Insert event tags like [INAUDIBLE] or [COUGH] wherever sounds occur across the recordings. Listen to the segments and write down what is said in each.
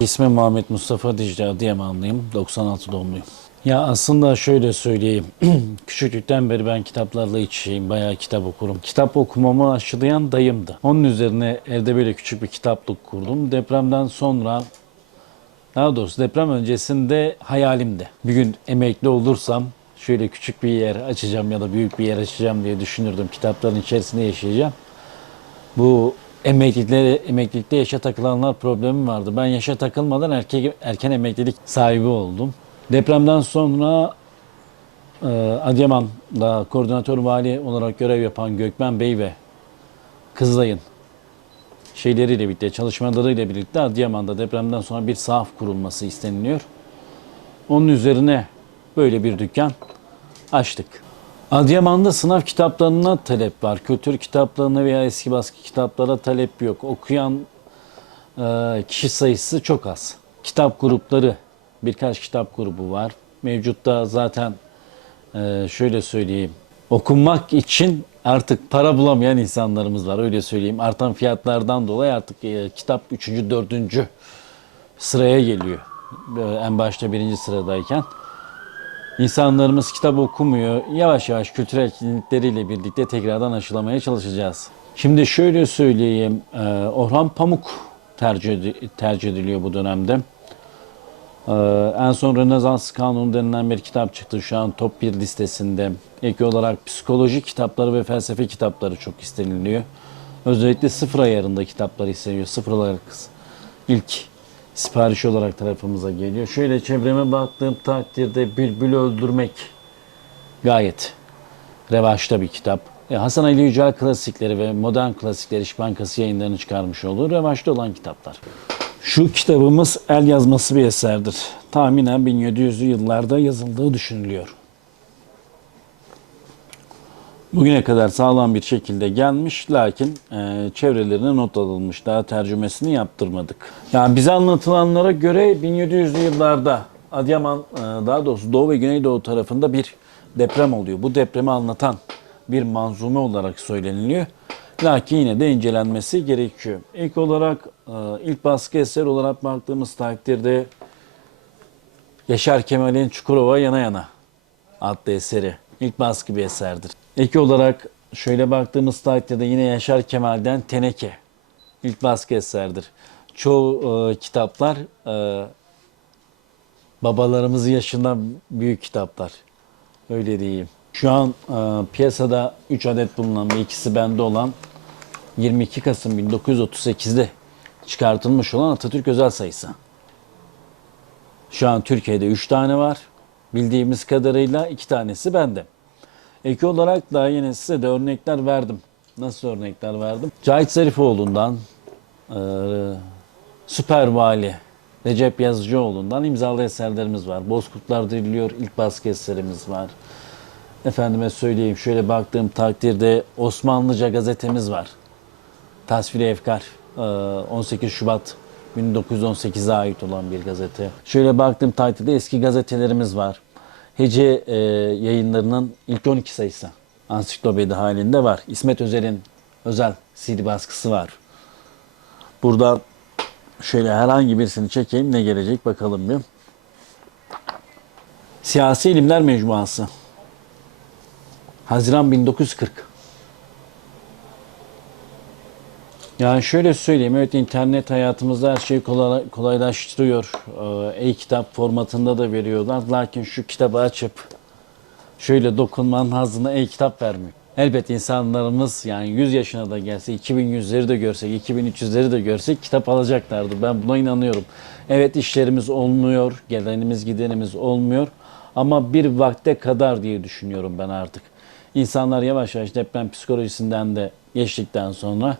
İsmim Muhammed Mustafa Dicle, Adıyamanlıyım, 96 doğumluyum. Ya aslında şöyle söyleyeyim, [CLEARS THROAT] küçüklükten beri ben kitaplarla iç içeyim, bayağı kitap okurum. Kitap okumamı aşılayan dayımdı. Onun üzerine evde böyle küçük bir kitaplık kurdum. Depremden sonra, daha doğrusu deprem öncesinde hayalimdi. Bir gün emekli olursam şöyle küçük bir yer açacağım ya da büyük bir yer açacağım diye düşünürdüm. Kitapların içerisinde yaşayacağım. Bu emeklilikte, emeklilikte yaşa takılanlar problemi vardı. Ben yaşa takılmadan erkek, erken emeklilik sahibi oldum. Depremden sonra e, Adıyaman'da koordinatör vali olarak görev yapan Gökmen Bey ve Kızılay'ın şeyleriyle birlikte, çalışmalarıyla birlikte Adıyaman'da depremden sonra bir sahaf kurulması isteniliyor. Onun üzerine böyle bir dükkan açtık. Adıyaman'da sınav kitaplarına talep var. Kültür kitaplarına veya eski baskı kitaplara talep yok. Okuyan e, kişi sayısı çok az. Kitap grupları, birkaç kitap grubu var. Mevcutta zaten e, şöyle söyleyeyim. Okunmak için artık para bulamayan insanlarımız var. Öyle söyleyeyim. Artan fiyatlardan dolayı artık e, kitap 3. 4. sıraya geliyor. E, En başta birinci sıradayken. İnsanlarımız kitap okumuyor. Yavaş yavaş kültürel etkinlikleriyle birlikte tekrardan aşılamaya çalışacağız. Şimdi şöyle söyleyeyim. e, Orhan Pamuk tercih, tercih ediliyor bu dönemde. E, En son Rönesans Kanunu denilen bir kitap çıktı. Şu an top 1 listesinde. Ek olarak psikoloji kitapları ve felsefe kitapları çok isteniliyor. Özellikle sıfır ayarında kitaplar isteniyor. Sıfır olarak ilk sipariş olarak tarafımıza geliyor. Şöyle çevreme baktığım takdirde Bülbül Öldürmek gayet revaçta bir kitap. E, Hasan Ali Yücel klasikleri ve modern klasikleri İş Bankası yayınlarını çıkarmış olduğu revaçta olan kitaplar. Şu kitabımız el yazması bir eserdir. Tahminen 1700'lü yıllarda yazıldığı düşünülüyor. Bugüne kadar sağlam bir şekilde gelmiş lakin e, çevrelerine not alınmış. Daha tercümesini yaptırmadık. Yani bize anlatılanlara göre 1700'lü yıllarda Adıyaman e, daha doğrusu Doğu ve Güneydoğu tarafında bir deprem oluyor. Bu depremi anlatan bir manzume olarak söyleniliyor. Lakin yine de incelenmesi gerekiyor. İlk olarak e, ilk baskı eser olarak baktığımız takdirde Yaşar Kemal'in Çukurova Yana Yana adlı eseri. İlk baskı bir eserdir. Eki olarak şöyle baktığımız takdirde yine Yaşar Kemal'den Teneke. İlk baskı eserdir. Çoğu e, kitaplar e, babalarımızın yaşından büyük kitaplar. Öyle diyeyim. Şu an e, piyasada 3 adet bulunan ve ikisi bende olan 22 Kasım 1938'de çıkartılmış olan Atatürk özel sayısı. Şu an Türkiye'de 3 tane var. Bildiğimiz kadarıyla 2 tanesi bende. Ek olarak da yine size de örnekler verdim. Nasıl örnekler verdim? Cahit Zarifoğlu'ndan, e, Süper Vali Recep Yazıcıoğlu'ndan imzalı eserlerimiz var. Bozkurtlar Diriliyor ilk baskı eserimiz var. Efendime söyleyeyim şöyle baktığım takdirde Osmanlıca gazetemiz var. Tasviri Efkar e, 18 Şubat 1918'e ait olan bir gazete. Şöyle baktığım takdirde eski gazetelerimiz var. Hece e, yayınlarının ilk 12 sayısı ansiklopedi halinde var. İsmet Özel'in özel CD baskısı var. Burada şöyle herhangi birisini çekeyim ne gelecek bakalım bir. Siyasi İlimler Mecmuası. Haziran 1940. Yani şöyle söyleyeyim, evet internet hayatımızda her şeyi kolay- kolaylaştırıyor. Ee, E-kitap formatında da veriyorlar. Lakin şu kitabı açıp şöyle dokunmanın hazını e-kitap vermiyor. Elbet insanlarımız yani 100 yaşına da gelse, 2100'leri de görsek, 2300'leri de görsek kitap alacaklardı. Ben buna inanıyorum. Evet işlerimiz olmuyor, gelenimiz gidenimiz olmuyor. Ama bir vakte kadar diye düşünüyorum ben artık. İnsanlar yavaş yavaş deprem psikolojisinden de geçtikten sonra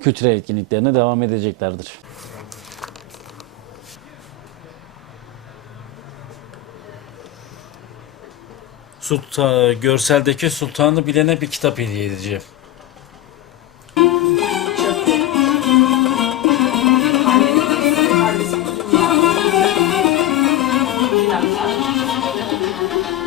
kültürel etkinliklerine devam edeceklerdir. Sultan, görseldeki sultanı bilene bir kitap hediye edeceğim.